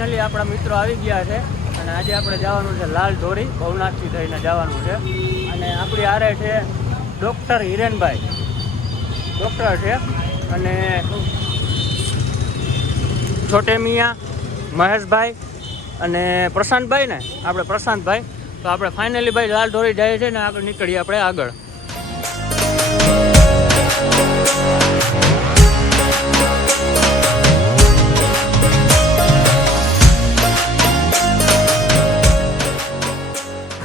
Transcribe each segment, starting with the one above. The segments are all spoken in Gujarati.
ફાઇનલી આપણા મિત્રો આવી ગયા છે અને આજે આપણે જવાનું છે લાલ ઢોરી ભવનાથથી થઈને જવાનું છે અને આપણી આરે છે ડૉક્ટર હિરેનભાઈ ડૉક્ટર છે અને છોટે મિયા મહેશભાઈ અને પ્રશાંતભાઈ ને આપણે પ્રશાંતભાઈ તો આપણે ફાઇનલી ભાઈ લાલ ઢોરી જાય છે ને આગળ નીકળીએ આપણે આગળ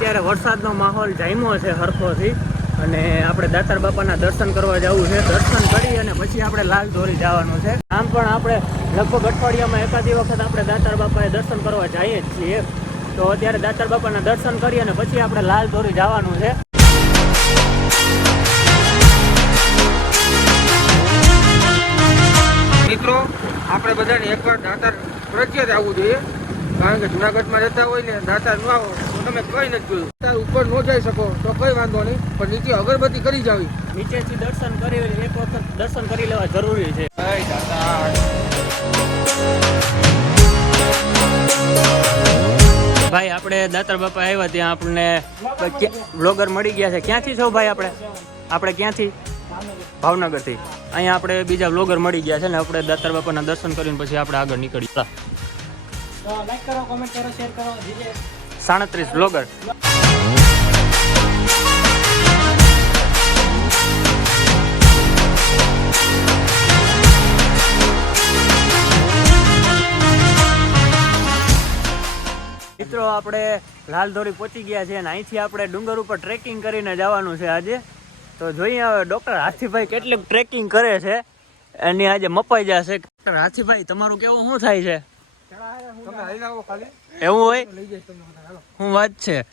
અત્યારે વરસાદનો માહોલ જામ્યો છે હરખોથી અને આપણે દાતાર બાપાના દર્શન કરવા જવું છે દર્શન કરી અને પછી આપણે લાલ ઢોરી જવાનું છે આમ પણ આપણે લગભગ અઠવાડિયામાં એકાદી વખત આપણે દાતાર બાપાએ દર્શન કરવા જઈએ જ છીએ તો અત્યારે દાતાર બાપાના દર્શન કરી અને પછી આપણે લાલ ઢોરી જવાનું છે મિત્રો આપણે બધાને એકવાર દાતાર ફરજિયાત આવવું જોઈએ કારણ કે જુનાગઢમાં રહેતા હોય ને દાતાર ન આવો તો તમે કઈ નથી જોયું દાતાર ઉપર ન જઈ શકો તો કઈ વાંધો નહીં પણ નીચે અગરબત્તી કરી જાવી નીચેથી દર્શન કરી એક વખત દર્શન કરી લેવા જરૂરી છે ભાઈ આપણે દાતાર બાપા આવ્યા ત્યાં આપણને બ્લોગર મળી ગયા છે ક્યાંથી છો ભાઈ આપણે ક્યાંથી ભાવનગરથી અહીંયા આપણે બીજા બ્લોગર મળી ગયા છે ને આપણે દાતાર બાપાના દર્શન કરીને પછી આપણે આગળ નીકળીએ તો લાઈક કરો કોમેન્ટ કરો શેર કરો 37 બ્લોગર મિત્રો આપણે લાલ ઢોરી પહોંચી ગયા છે અને અહીંથી આપણે ડુંગર ઉપર ટ્રેકિંગ કરીને જવાનું છે આજે તો જોઈએ હવે ડૉક્ટર હાથીભાઈ કેટલી ટ્રેકિંગ કરે છે એની આજે મપાઈ જશે ડૉક્ટર હાથીભાઈ તમારું કેવું શું થાય છે એવું હોય શું વાત છે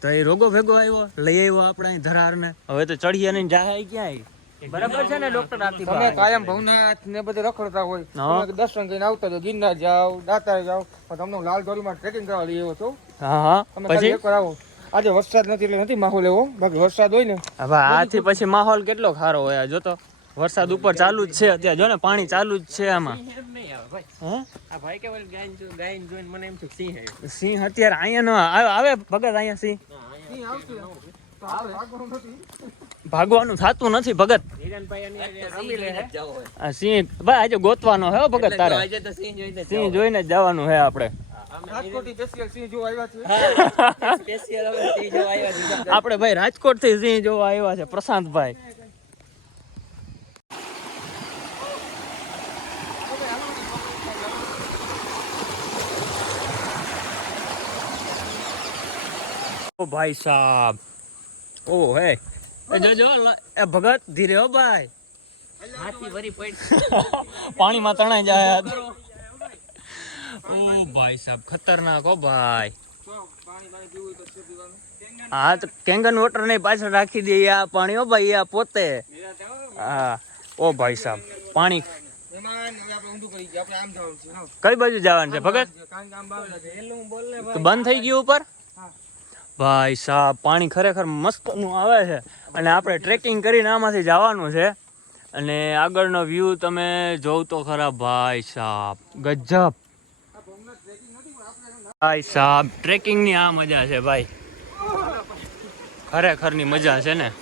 તો એ રોગો ભેગો આવ્યો લઈ આવ્યો આપણે અહીં ધરાર ને હવે તો ચડીએ નહીં જાય ક્યાંય બરાબર છે ને ડોક્ટર તમે કાયમ ભવનાથ ને બધે રખડતા હોય તમે દર્શન કરીને આવતા હોય ગિરનાર જાઓ દાતાર જાઓ પણ તમને લાલ ઢોરીમાં ટ્રેકિંગ કરવા લઈ આવ્યો છો હા પછી એકવાર આવો આજે વરસાદ નથી એટલે નથી માહોલ એવો બાકી વરસાદ હોય ને હવે આથી પછી માહોલ કેટલો ખારો હોય જો તો વરસાદ ઉપર ચાલુ જ છે અત્યારે જો ને પાણી ચાલુ જ છે આમાં સિંહ અત્યારે અહીંયા આવે ભગત અહીંયા સિંહ ભાગવાનું થતું નથી ભગત સિંહ ભાઈ આજે ગોતવાનો હે ભગત તારે સિંહ જોઈને જ જવાનું છે આપણે આપણે ભાઈ રાજકોટ થી સિંહ જોવા આવ્યા છે પ્રશાંતભાઈ ઓ ભાઈ સાહેબ ઓ હે જો એ ભગત ધીરે હો ભાઈ હાથી વરી પડ પાણીમાં તણાઈ જાય ઓ ભાઈ સાહેબ ખતરનાક હો ભાઈ હા તો કેંગન વોટર ને પાછળ રાખી દે આ પાણી હો ભાઈ આ પોતે હા ઓ ભાઈ સાહેબ પાણી કઈ બાજુ જવાનું છે ભગત બંધ થઈ ગયું ઉપર ભાઈ સાહેબ પાણી ખરેખર મસ્તનું આવે છે અને આપણે ટ્રેકિંગ કરીને આમાંથી જવાનું છે અને આગળનો વ્યૂ તમે જોવ તો ખરા ભાઈ સાહેબ ગજબ ભાઈ સાહેબ ટ્રેકિંગની આ મજા છે ભાઈ ખરેખરની મજા છે ને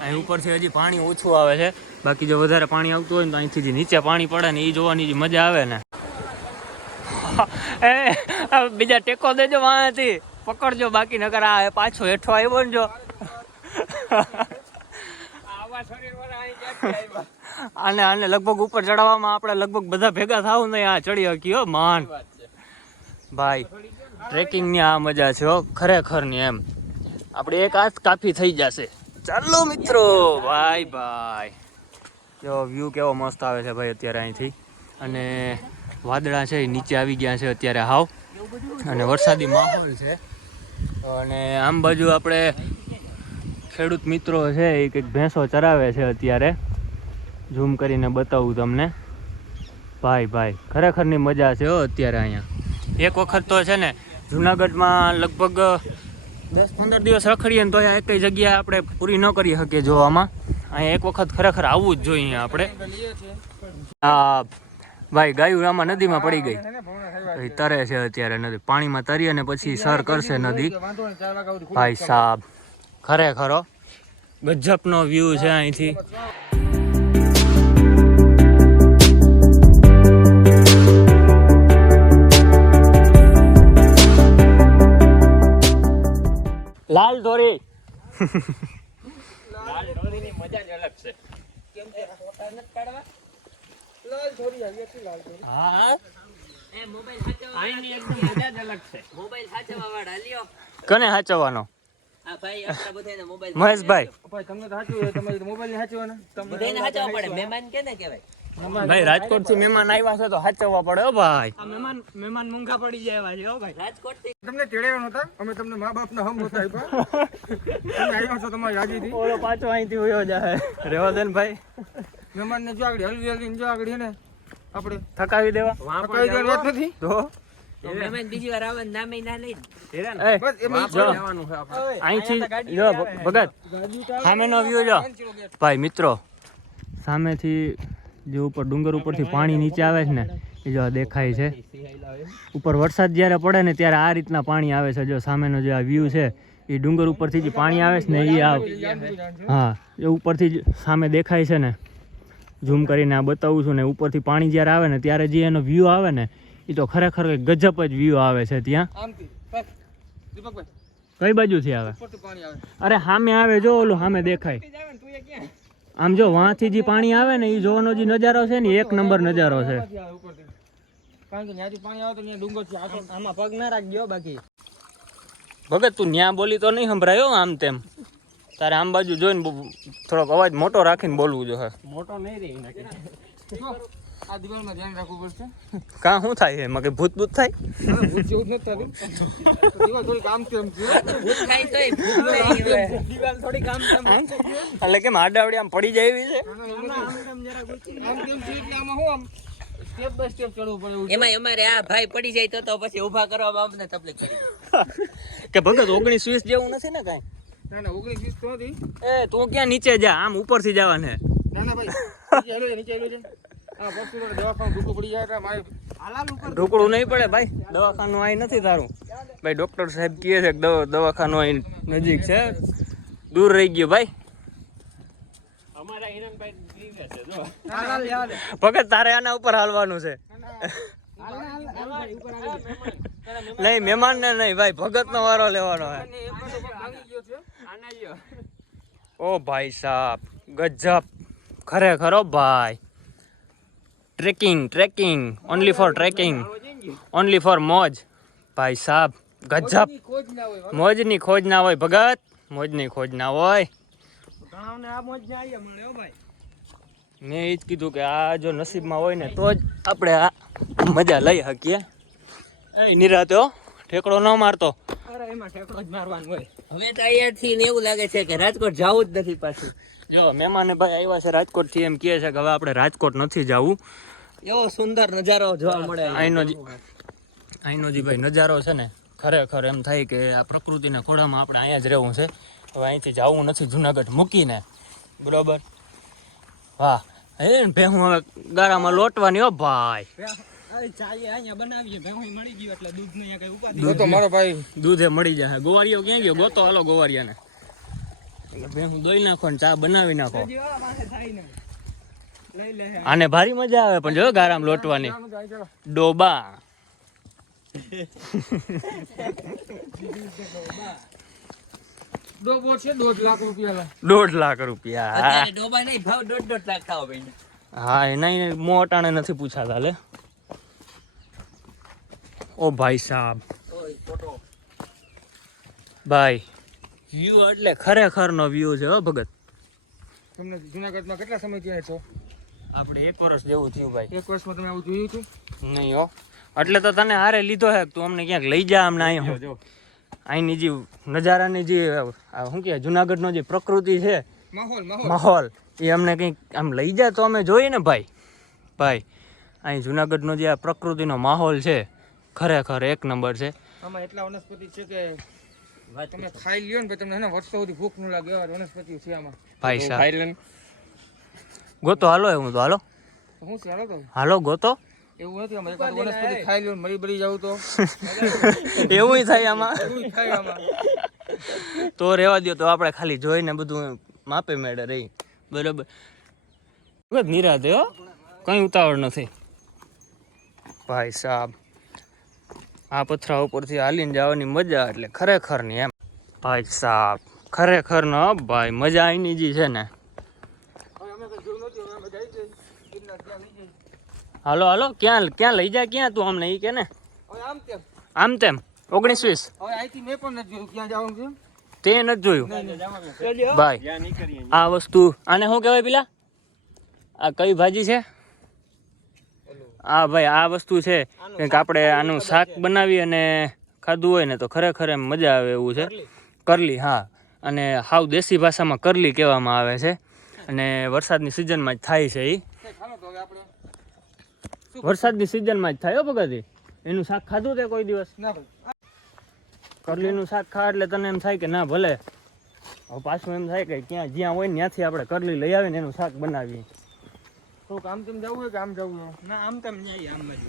અહીં ઉપરથી હજી પાણી ઓછું આવે છે બાકી જો વધારે પાણી આવતું હોય ને તો અહીંથી જે નીચે પાણી પડે ને એ જોવાની જે મજા આવે ને એ બીજા ટેકો દેજો વાંથી પકડજો બાકી નકર આ પાછો હેઠો આવ્યો ને જો આને લગભગ ઉપર ચડાવવામાં આપણે લગભગ બધા ભેગા થાવ ને આ ચડી હકી હો માન ભાઈ ટ્રેકિંગ ની આ મજા છે હો ખરેખર ની એમ આપણે એક હાથ કાફી થઈ જશે ચાલો મિત્રો ભાઈ ભાઈ જો વ્યૂ કેવો મસ્ત આવે છે ભાઈ અત્યારે અહીંથી અને વાદળા છે એ નીચે આવી ગયા છે અત્યારે હાવ અને વરસાદી માહોલ છે અને આમ બાજુ આપણે ખેડૂત મિત્રો છે એ કંઈક ભેંસો ચરાવે છે અત્યારે ઝૂમ કરીને બતાવું તમને ભાઈ ખરેખરની મજા છે હો અત્યારે અહીંયા એક વખત તો છે ને જુનાગઢમાં લગભગ 10-15 દિવસ રખડીએ ને તો એક જગ્યા આપણે પૂરી ન કરી શકીએ જોવામાં અહીંયા એક વખત ખરેખર આવવું જ જોઈએ આપણે ભાઈ ગાયું આમાં નદીમાં પડી ગઈ છે ને ભવના થયા એ તરે છે અત્યારે નદી પાણીમાં તરી અને પછી સર કરશે નદી વાંધો નહીં 4 વાગ્યા સુધી ભાઈ સાહેબ ખરેખર ગજબનો વ્યૂ છે અહીંથી લાલ દોરી લાલ દોરીની મજા જ અલગ છે કેમ છે ફોટા નથી કાઢવા લાલ થોડી આવી હતી લાલ થોડી હા એ મોબાઈલ સાચવવા આની એકદમ મજા જ અલગ છે મોબાઈલ સાચવવા વાળા લ્યો કને સાચવવાનો આ ભાઈ આપણા બધાને મોબાઈલ મહેશભાઈ ભાઈ તમને તો સાચું હોય તમારે મોબાઈલ ને સાચવવાના બધાને સાચવવા પડે મહેમાન કેને કહેવાય ભાઈ રાજકોટ થી મહેમાન આવ્યા છે તો સાચવવા પડે હો ભાઈ મહેમાન મૂંગા પડી જાય એવા છે હો ભાઈ રાજકોટ થી તમને તેડ્યા નહોતા અમે તમને મા બાપના હમ નહોતા આપ્યા તમે આવ્યા છો તમારી યાદીથી ઓલો પાછો અહીંથી ઉયો જાય રેવા દે ને ભાઈ મહેમાનને જો આગળ હલવી હલવીને જો આગળ ને આપણે થકાવી દેવા કઈ દેવાની વાત નથી તો તો મહેમાન બીજી વાર આવે નામે ના લઈ એ બસ એમ જો અહીંથી જો ભગત સામેનો વ્યૂ જો ભાઈ મિત્રો સામેથી જે ઉપર ડુંગર ઉપરથી પાણી નીચે આવે છે ને એ જો દેખાય છે ઉપર વરસાદ જ્યારે પડે ને ત્યારે આ રીતના પાણી આવે છે જો સામેનો જે આ વ્યૂ છે એ ડુંગર ઉપરથી જે પાણી આવે છે ને એ આ હા એ ઉપરથી જ સામે દેખાય છે ને ઝૂમ કરીને આ બતાવું છું ને ઉપરથી પાણી જ્યારે આવે ને ત્યારે જે એનો વ્યૂ આવે ને એ તો ખરેખર કંઈક ગજબ જ વ્યૂ આવે છે ત્યાં આમથી બસ દીપકભાઈ કઈ બાજુથી આવે ઉપરથી પાણી આવે અરે સામે આવે જો ઓલું સામે દેખાય આમ જો વાંથી જે પાણી આવે ને એ જોવાનો જે નજારો છે ને એક નંબર નજારો છે ઉપરથી આવે ઉપરથી કારણ કે ત્યાંથી પાણી આવે તો ત્યાં ડુંગર છે આમાં પગ ના રાખજો બાકી ભગત તું ન્યા બોલી તો નહીં સંભળાયો આમ તેમ તારે આમ બાજુ જોઈને થોડોક અવાજ મોટો રાખીને બોલવું જોઈએ મોટો નહીં રહી જો, આ દિવાલમાં ધ્યાન રાખવું પડશે કાં શું થાય એમાં કઈ ભૂત ભૂત થાય હવે ભૂત જેવું જ નથી થતું તો દિવાલ થોડીક આમ તેમ છે ભૂખ ખાઈ તોય ભૂખ નહીં હવે દિવાલ થોડીક આમ તેમ એટલે કેમ આડાવડી આમ પડી જાય એવી છે આમ તેમ છે એટલે આમાં શું આમ સ્ટેપ બાય સ્ટેપ ચડવું પડે એવું છે. એમાં અમારે આ ભાઈ પડી જાય તો પછી ઊભા કરવામાં અમને તકલીફ પડી કે ભગત 19-20 જેવું નથી ને કાંઈ ના ના 19-20 તો નથી એ તો ક્યાં નીચે જા આમ ઉપરથી જવાને ના ના ભાઈ નીચે હેલો છે હા પક્ષી રોડ દવાખાનું ઢૂકું પડી જાય એટલે મારે હાલાલ ઉપર ઢોકળું નહીં પડે ભાઈ દવાખાનું અહીં નથી તારું ભાઈ ડોક્ટર સાહેબ કહે છે કે દવાખાનું અહીં નજીક છે દૂર રહી ગયું ભાઈ ભગત તારે આના ઉપર હાલવાનું છે નહીં મહેમાન ને નહીં ભાઈ ભગત નો વારો લેવાનો હે ઓ ભાઈ સાહેબ ગજબ ખરેખર હો ભાઈ trekking only for trekking only for મોજ ભાઈ સાહેબ ગજબ ખોજ ના હોય મોજની ખોજ ના હોય ભગત મોજની ખોજ ના હોય ગામને આ મોજ ના આવી મળે હો ભાઈ મેં એ જ કીધું કે આ જો નસીબમાં હોય ને તો જ આપણે આ મજા લઈ શકીએ એ નિરાતે હો ઠેકડો ન મારતો અરે એમાં ઠેકડો જ મારવાનું હોય હવે તો અહીંયાથી ને એવું લાગે છે કે રાજકોટ જવું જ નથી પાછું જો મહેમાને ભાઈ આવ્યા છે રાજકોટથી એમ કહે છે કે હવે આપણે રાજકોટ નથી જવું એવો સુંદર નજારો જોવા મળે અહીંનો જે ભાઈ નજારો છે ને ખરેખર એમ થાય કે આ પ્રકૃતિના ખોળામાં આપણે અહીંયા જ રહેવું છે હવે અહીંથી જવું નથી જુનાગઢ મૂકીને બરોબર વાહ હે ભેહું હવે ગારામાં લોટવાની હો ભાઈ જો તો મારો ભાઈ દૂધે મળી જાય ગોવાળિયો ક્યાં ગયો ગોતો હાલો ગોવાળિયાને એટલે ભેહું દોઈ નાખો ને ચા બનાવી નાખો આને ભારી મજા આવે પણ જો ગારામાં લોટવાની ડોબા ડોબો છે 1.5 લાખ રૂપિયા 1.5 લાખ રૂપિયા અત્યારે ડોબા નહીં ભાવ 1.5 લાખ થવા પડે હા એના મોટાણે નથી પૂછાતા લે ઓ ભાઈ સાહેબ ભાઈ વ્યૂ એટલે ખરેખર નો વ્યૂ છે હો ભગત તમને જુનાગઢમાં કેટલા સમયથી આવ્યા છો આપણે 1 વર્ષ જેવું થયું ભાઈ 1 વર્ષમાં તમે આવું જોયું હતું નહીં હો એટલે તો તને હારે લીધો હે તું અમને ક્યાંક લઈ જા અમને અહીંયા અહીંની જે નજારાની જે શું કહે જુનાગઢનો જે પ્રકૃતિ છે માહોલ એ અમને કંઈક આમ લઈ જાય તો અમે જોઈએ ને ભાઈ અહીં જુનાગઢનો જે આ પ્રકૃતિનો માહોલ છે ખરેખર એક નંબર છે આમાં એટલા વનસ્પતિ છે કે તમે ખાઈ લ્યો ને પછી તમને હે ને વર્ષો સુધી ભૂખ ન લાગે એવા વનસ્પતિ છે આમાં ભાઈ સાહેબ ગોતો હાલો એવું તો હાલો તો હું ચાલો તો હાલો ગોતો એવું નથી અમે એકાદ વનસ્પતિ ખાઈ લ્યો મરી બરી જાવ તો એવું થાય આમાં એવું થાય આમાં. તો રહેવા દો, તો આપણે ખાલી જોઈને બધું માપે મેળે રહી. બરોબર, નિરાતે હો, કઈ ઉતાવળ નથી ભાઈ સાહેબ. આ પથરા ઉપરથી હાલીને જવાની મજા એટલે ખરેખર ની એમ ભાઈ સાહેબ, ખરેખર ન ભાઈ મજા આઈની જી છે ને. હવે અમે કઈ જોયું નથી, હવે અમે જઈ જઈએ ગિરનાર ત્યાં લઈ જઈએ. હાલો હાલો, ક્યાં લઈ જાય, ક્યાં તું અમને ઈ કે ને. હવે આમ તેમ આમ તેમ 19-20 હવે અહીંથી મેં પણ નથી જોયું ક્યાં જવાનું છે. તે નથી જોયું ભાઈ. આ વસ્તુ આને શું કહેવાય પેલા, આ કઈ ભાજી છે? હા ભાઈ, આ વસ્તુ છે કે આપણે આનું શાક બનાવી અને ખાધું હોય ને તો ખરેખર એમ મજા આવે એવું છે. કરલી, હા, અને હાવ દેશી ભાષામાં કરલી કહેવામાં આવે છે. અને વરસાદની સિઝનમાં જ થાય છે. ચાલો તો હવે આપણે વરસાદની સિઝનમાં જ થાય હો ભગત. એનું શાક ખાધું તે કોઈ દિવસ? ના ભાઈ, કરલીનું શાક ખા એટલે તને એમ થાય કે ના ભલે. હવે પાછું એમ થાય કે જ્યાં હોય ને ત્યાંથી આપણે કરલી લઈ આવીને એનું શાક બનાવીએ. થોડુંક આમ તેમ જવું હોય કે આમ જવું હોય? ના આમ તેમ જાય, આમ બાજુ.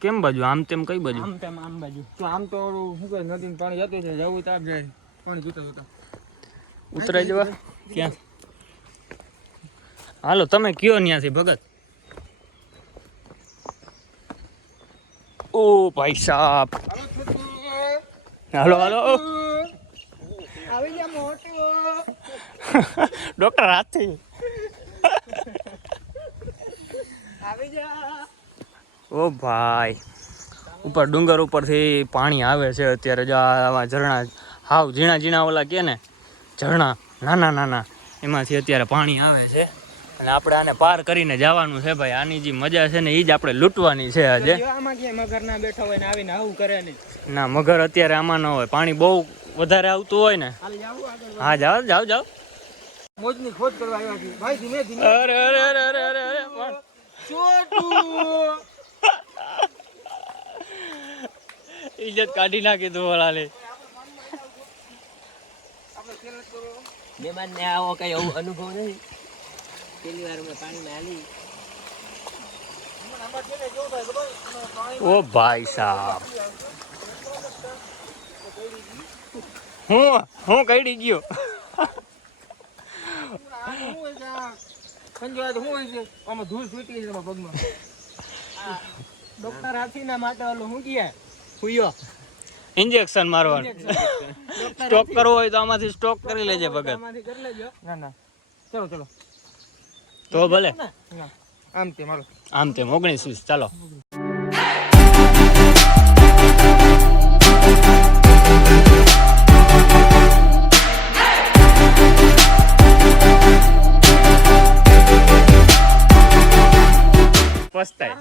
કેમ બાજુ? આમ તેમ કઈ બાજુ? આમ તેમ આમ બાજુ. તો આમ તો ઓલું શું કહે નદીમાં પાણી જતું છે, જવું તો આપ જાય પાણી જોતા જોતા ઉતરાઈ જવા ક્યાં? હાલો તમે કયો ત્યાંથી ભગત. ઓ ભાઈ સાહેબ, હાલો છોટુ, હાલો હાલો. આવી જા મોટું. ડોક્ટર હાથથી આવી જા. ઓ ભાઈ, ઉપર ડુંગર ઉપરથી પાણી આવે છે અત્યારે. જો આવા ઝરણા, હાવ ઝીણા ઝીણા ઓલા કે ને ઝરણા, નાના નાના, એમાંથી અત્યારે પાણી આવે છે. અને આપણે આને પાર કરીને જવાનું છે ભાઈ. આની જે મજા છે ને એ જ આપણે લૂંટવાની છે આજે. આમાં ક્યાંય મગર ના બેઠા હોય ને આવીને આવું કરે નહીં. ના, મગર અત્યારે આમાં ન હોય. પાણી બહુ વધારે આવતું હોય ને. હા, જાઓ જાઓ જાઓ. મોજની ખોજ કરવા આવ્યા છીએ ભાઈ. ધીમે ધીમે. અરે અરે અરે અરે અરે અરે છોટુ, ઇજ્જત કાઢી નાખી તું વળાલે. આપણે ખેલ કરો. મહેમાન ને આવો કઈ આવું અનુભવ નહીં. પેલી વાર અમે પાણીમાં હાલી. આમાં છે ને કેવું થાય ખબર? અમે પાણી ઓ ભાઈ સાહેબ, હું કઈડી ગયો. આમાં ધૂળ છૂટી છે પગમાં. ડોક્ટર હાથીના માટે ઓલું શું કહે? હુયો. ઇન્જેક્શન મારવાનું. સ્ટોક કરવો હોય તો આમાંથી સ્ટોક કરી લેજે ભગત. આમાંથી કરી લેજો. ના ના, ચલો ચલો. તો ભલે. ના, આમ તે મારો. આમ તેમ 19-20 ચાલો. પસ્તાય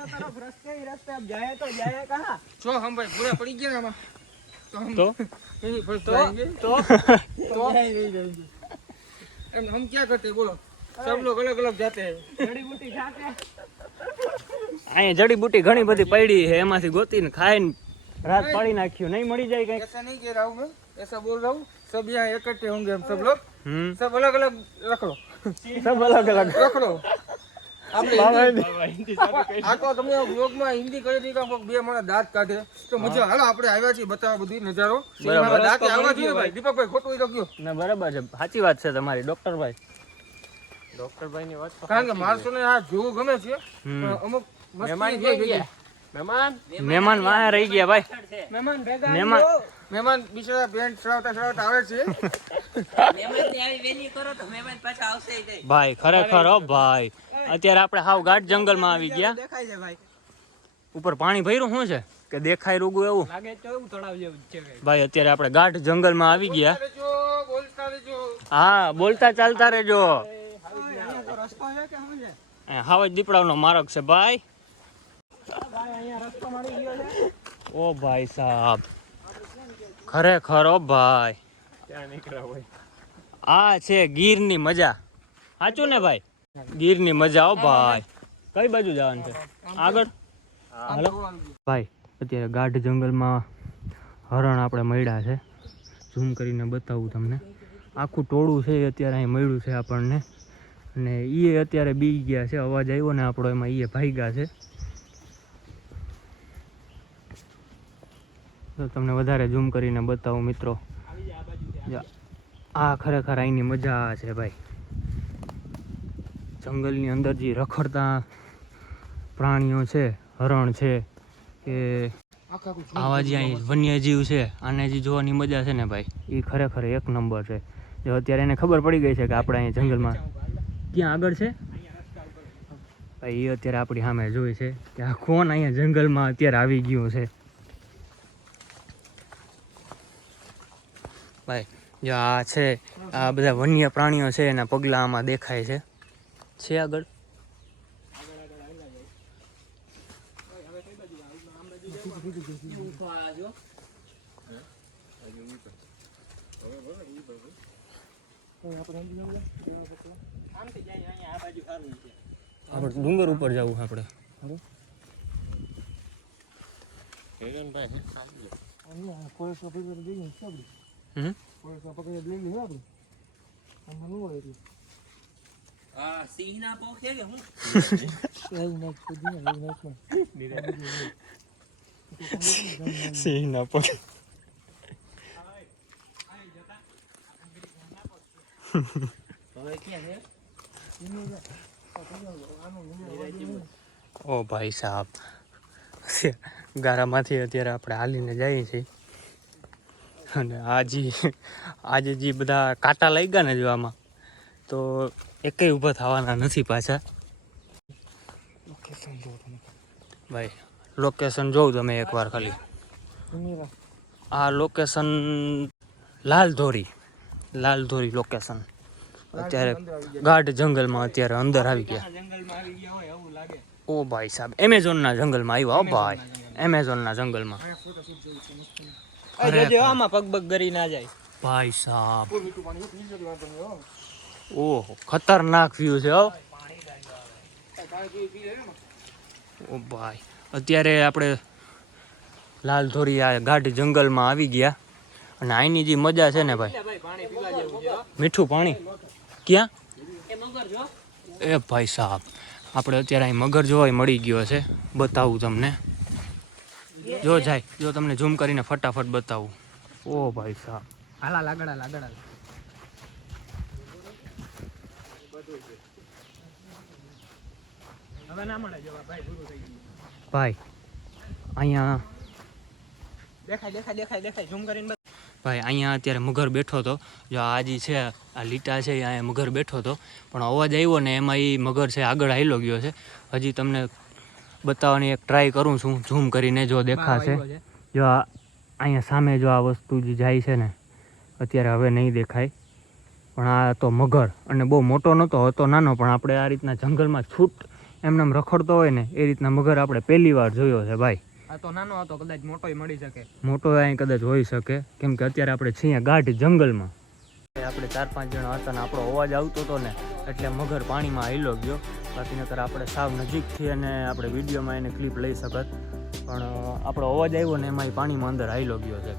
રસ્તે अब जाए तो जाए कहाँ? જો હમ ભાઈ પૂરા પડી ગયા ને આમાં તો यही फर्स्ट जाएंगे तो हम क्या करते हैं बोलो? सब लोग अलग अलग जाते हैं. जड़ी बूटी खाते हैं. અહીંયા જડીબુટી ઘણી બધી પડી છે, એમાંથી ગોતીને ખાઈને રાત પાડી નાખ્યું. નહીં મળી જાય કઈ? ऐसा नहीं कह रहा हूँ मैं, ऐसा बोल रहा हूँ सब यहाँ इकट्ठे होंगे हम सब लोग, सब अलग अलग रख लो. सब अलग अलग रख लो. આપણે આ તો તમે વ્લોગમાં હિન્દી કરી દીધા કોક બે માણસ દાંત કાઢે તો મજા. હાલો આપણે આવ્યા છીએ બતાવવા બધી નજારો. બરાબર. દાંત આવવા જોઈએ ભાઈ. દીપકભાઈ ખોટું હોય તો કયો. ના બરાબર છે, સાચી વાત છે તમારી ડોક્ટરભાઈ. ડોક્ટરભાઈની વાત તો કારણ કે માણસોને આ જોવું ગમે છે પણ અમુક મસ્તી થઈ ગઈ. મહેમાન વાહ રહી ગયા ભાઈ. મહેમાન ભેગા મહેમાન બિચારા પેન્ટ સડાવતા સડાવતા આવે છે. મહેમાન ને આવી વેલી કરો તો મહેમાન પાછા આવશે નહીં. ભાઈ ખરેખર હો ભાઈ, અત્યારે આપણે હાવ ગાઢ જંગલમાં આવી ગયા. દેખાય છે ભાઈ. ઉપર પાણી ભર્યું શું છે કે દેખાય રૂગું એવું? લાગે તો એવું તળાવ જેવું જ છે. ભાઈ અત્યારે આપણે ગાઢ જંગલમાં આવી ગયા. બોલતા રહેજો. હા, બોલતા ચાલતા રહેજો. અહીંયા તો રસ્તો છે કે શું છે? હાવજ દીપડાનો માર્ગ છે ભાઈ. ભાઈ અહીંયા રસ્તો મળી ગયો છે. ઓ ભાઈ સાહેબ, ખરેખર ઓ ભાઈ, આ છે ગીરની મજા. સાચું ને ભાઈ? ગીરની મજા ઓ ભાઈ. કઈ બાજુ જવાનું છે? આગળ હાલો ભાઈ. અત્યારે ગાઢ જંગલમાં હરણ આપણે મળ્યા છે. ઝૂમ કરીને બતાવું તમને. આખું ટોળું છે અત્યારે અહીં મળ્યું છે આપણને. અને એ અત્યારે બી ગયા છે, અવાજ આવ્યો ને આપણો એમાં એ ભાગ્યા છે. તો તમને વધારે ઝૂમ કરીને બતાવું મિત્રો. આ ખરેખર અહીંની મજા છે ભાઈ. જંગલની અંદર જે રખડતા પ્રાણીઓ છે, હરણ છે કે આવા જે અહીં વન્યજીવ છે, આને જે જોવાની મજા છે ને ભાઈ, એ ખરેખર એક નંબર છે. જો અત્યારે એને ખબર પડી ગઈ છે કે આપણે અહીં જંગલમાં ક્યાં આગળ છે ભાઈ, એ અત્યારે આપણી સામે જોઈ છે કે આ કોણ અહીંયા જંગલમાં અત્યારે આવી ગયું છે ભાઈ. જો આ છે, આ બધા વન્ય પ્રાણીઓ છે, એના પગલાં આમાં દેખાય છે આગળ. આપણે ડુંગર ઉપર જવું આપણે. સિંહના પોખ છે કે હું સિંહ ના પગ. હવે ક્યાં છે? ઓ ભાઈ સાહેબ, ગારામાંથી અત્યારે આપણે હાલીને જઈએ છીએ. અને આજે જે બધા કાંટા લઈ ગયા ને જો આમાં, તો એકેય ઊભા થવાના નથી પાછા. ભાઈ લોકેશન જોઉં તમે એકવાર ખાલી. આ લોકેશન લાલધોરી લોકેશન. અત્યારે ગાઢ જંગલમાં અત્યારે અંદર આવી ગયા. ઓ ભાઈ સાહેબ, એમેઝોનના જંગલમાં આવ્યા. હો ભાઈ, એમેઝોનના જંગલમાં. આમાં પગ ગરી ના જાય ભાઈ સાહેબ, ઓહો ખતરનાક વ્યૂ છે. હો ઓ ભાઈ, અત્યારે આપણે લાલધોરી આ ગાઢ જંગલમાં આવી ગયા. અને અહીંની જે મજા છે ને ભાઈ, મીઠું પાણી. ક્યાં એ ભાઈ સાહેબ, આપણે અત્યારે અહીં મગર જોવાય મળી ગયો છે. બતાવું તમને, જો જાય, જો તમને ઝૂમ કરીને ફટાફટ બતાવું. ઓ ભાઈ સાહેબ, હાલા લાગડા હવે ના મળે જવા ભાઈ, પૂરું થઈ ગયું ભાઈ. અહીંયા દેખાય ઝૂમ કરીને ભાઈ, અહીંયા અત્યારે મગર બેઠો હતો. જો આ જે છે, આ લીટા છે, અહીંયા મગર બેઠો હતો. પણ અવાજ આવ્યો ને એમાં એ મગર છે આગળ હાલ્યો ગયો છે. હજી તમને બતાવવાની એક ટ્રાય કરું છું ઝૂમ કરીને, જો દેખાશે. જો અહીંયા સામે જો આ વસ્તુ જે જાય છે ને, અત્યારે હવે નહીં દેખાય. પણ આ તો મગર, અને બહુ મોટો નહોતો, હતો નાનો. પણ આપણે આ રીતના જંગલમાં છૂટ એમનેમ રખડતો હોય ને, એ રીતના મગર આપણે પહેલી વાર જોયો છે ભાઈ. આ તો નાનો હતો, કદાચ મોટોય મળી શકે. મોટો અહીં કદાચ હોઈ શકે, કેમ કે અત્યારે આપણે છીએ ગાઢ જંગલમાં. આપણે 4-5 જણા હતા ને આપણો અવાજ આવતો હતો ને, એટલે મગર પાણીમાં હાલ્યો ગયો. બાકી નકર આપણે સાવ નજીકથી અને આપણે વિડીયોમાં એને ક્લિપ લઈ શકત. પણ આપણો અવાજ આવ્યો ને એમાં એ પાણીમાં અંદર હાલ્યો ગયો છે.